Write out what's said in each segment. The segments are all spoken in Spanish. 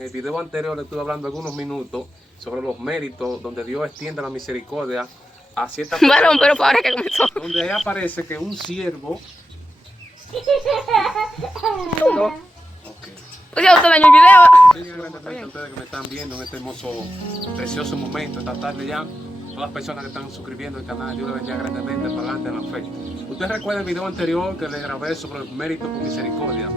En el video anterior le estuve hablando algunos minutos sobre los méritos donde Dios extiende la misericordia a ciertas personas. Varón, pero ahora que comenzó. Donde ahí aparece que un siervo. No. Ok. Pues ya usted dañó el video. Sí, grandemente a ustedes que me están viendo en este hermoso, precioso momento, esta tarde ya. Todas las personas que están suscribiendo el canal, Dios les bendiga grandemente para adelante en la fe. Usted recuerda el video anterior que le grabé sobre los méritos por misericordia.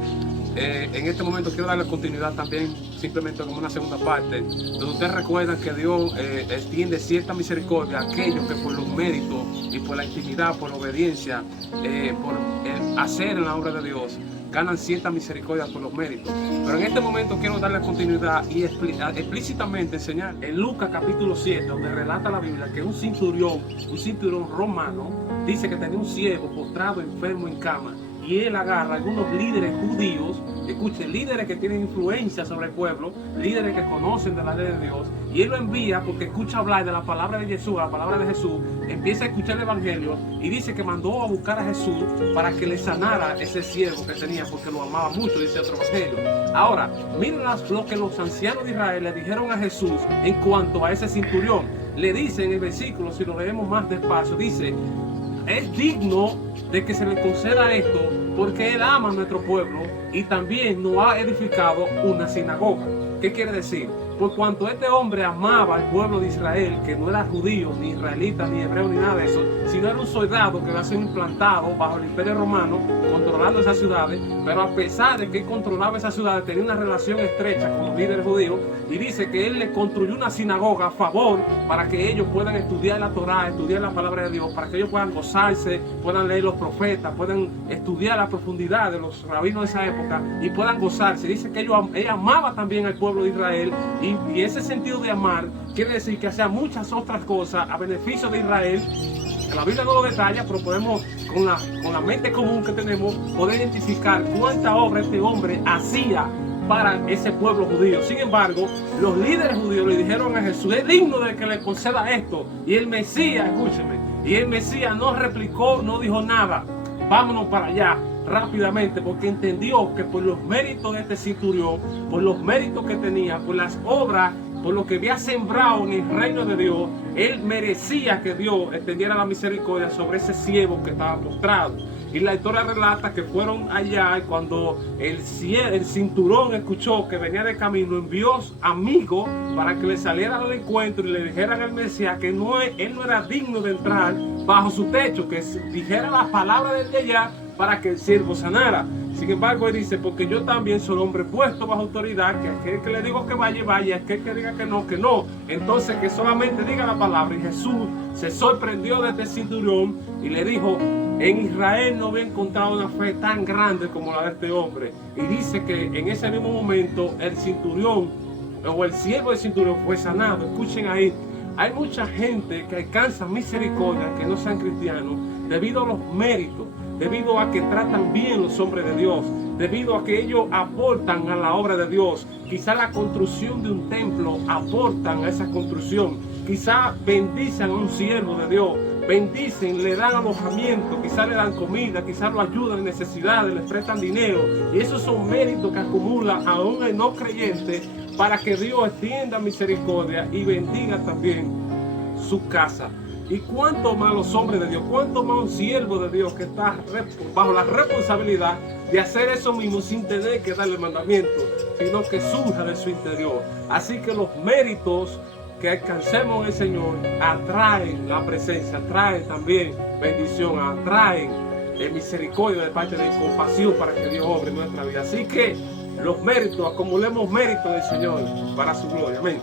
En este momento quiero darle continuidad también, simplemente como una segunda parte, donde ustedes recuerdan que Dios extiende cierta misericordia a aquellos que por los méritos y por la intimidad, por la obediencia, por el hacer en la obra de Dios, ganan cierta misericordia por los méritos. Pero en este momento quiero darle continuidad y explícitamente enseñar en Lucas capítulo 7, donde relata la Biblia que un cinturón romano, dice que tenía un ciego postrado enfermo en cama. Y él agarra a algunos líderes judíos, escuchen, líderes que tienen influencia sobre el pueblo, líderes que conocen de la ley de Dios, y él lo envía porque escucha hablar de la palabra de Jesús, la palabra de Jesús, empieza a escuchar el evangelio y dice que mandó a buscar a Jesús para que le sanara ese siervo que tenía porque lo amaba mucho, dice otro evangelio. Ahora, miren lo que los ancianos de Israel le dijeron a Jesús en cuanto a ese centurión. Le dice en el versículo, si lo leemos más despacio, dice: es digno de que se le conceda esto porque él ama a nuestro pueblo y también nos ha edificado una sinagoga. ¿Qué quiere decir? Por cuanto este hombre amaba al pueblo de Israel, que no era judío, ni israelita, ni hebreo, ni nada de eso, sino era un soldado que había sido implantado bajo el imperio romano, controlando esas ciudades, pero a pesar de que él controlaba esas ciudades, tenía una relación estrecha con los líderes judíos, y dice que él le construyó una sinagoga a favor para que ellos puedan estudiar la Torá, estudiar la palabra de Dios, para que ellos puedan gozarse, puedan leer los profetas, puedan estudiar la profundidad de los rabinos de esa época y puedan gozarse. Dice que ella amaba también al pueblo de Israel, y ese sentido de amar quiere decir que hacía muchas otras cosas a beneficio de Israel. La Biblia no lo detalla, pero podemos, con la mente común que tenemos, poder identificar cuánta obra este hombre hacía para ese pueblo judío. Sin embargo, los líderes judíos le dijeron a Jesús: es digno de que le conceda esto. Y el Mesías, escúcheme, y el Mesías no replicó, no dijo nada. Vámonos para allá rápidamente, porque entendió que por los méritos de este centurión, por los méritos que tenía, por las obras, por lo que había sembrado en el reino de Dios, él merecía que Dios extendiera la misericordia sobre ese siervo que estaba postrado. Y la historia relata que fueron allá y cuando el cinturón escuchó que venía de camino, envió amigos para que le salieran al encuentro y le dijeran al Mesías que él no era digno de entrar bajo su techo, que dijera la palabra de allá para que el siervo sanara. Sin embargo, él dice: porque yo también soy hombre puesto bajo autoridad, que aquel que le digo que vaya, vaya, aquel que diga que no, que no. Entonces que solamente diga la palabra. Y Jesús se sorprendió de este cinturón y le dijo: en Israel no había encontrado una fe tan grande como la de este hombre. Y dice que en ese mismo momento el cinturón, o el siervo del cinturón, fue sanado. Escuchen ahí, hay mucha gente que alcanza misericordia, que no sean cristianos, debido a los méritos, debido a que tratan bien los hombres de Dios, debido a que ellos aportan a la obra de Dios. Quizá la construcción de un templo aportan a esa construcción. Quizá bendicen a un siervo de Dios, bendicen, le dan alojamiento, quizá le dan comida, quizá lo ayudan en necesidades, les prestan dinero. Y esos son méritos que acumula aún el no creyente para que Dios extienda misericordia y bendiga también su casa. Y cuánto más los hombres de Dios, cuánto más un siervo de Dios que está bajo la responsabilidad de hacer eso mismo sin tener que darle mandamiento, sino que surja de su interior. Así que los méritos que alcancemos en el Señor atraen la presencia, atraen también bendición, atraen misericordia de parte de compasión para que Dios obre en nuestra vida. Así que los méritos, acumulemos méritos del Señor para su gloria. Amén.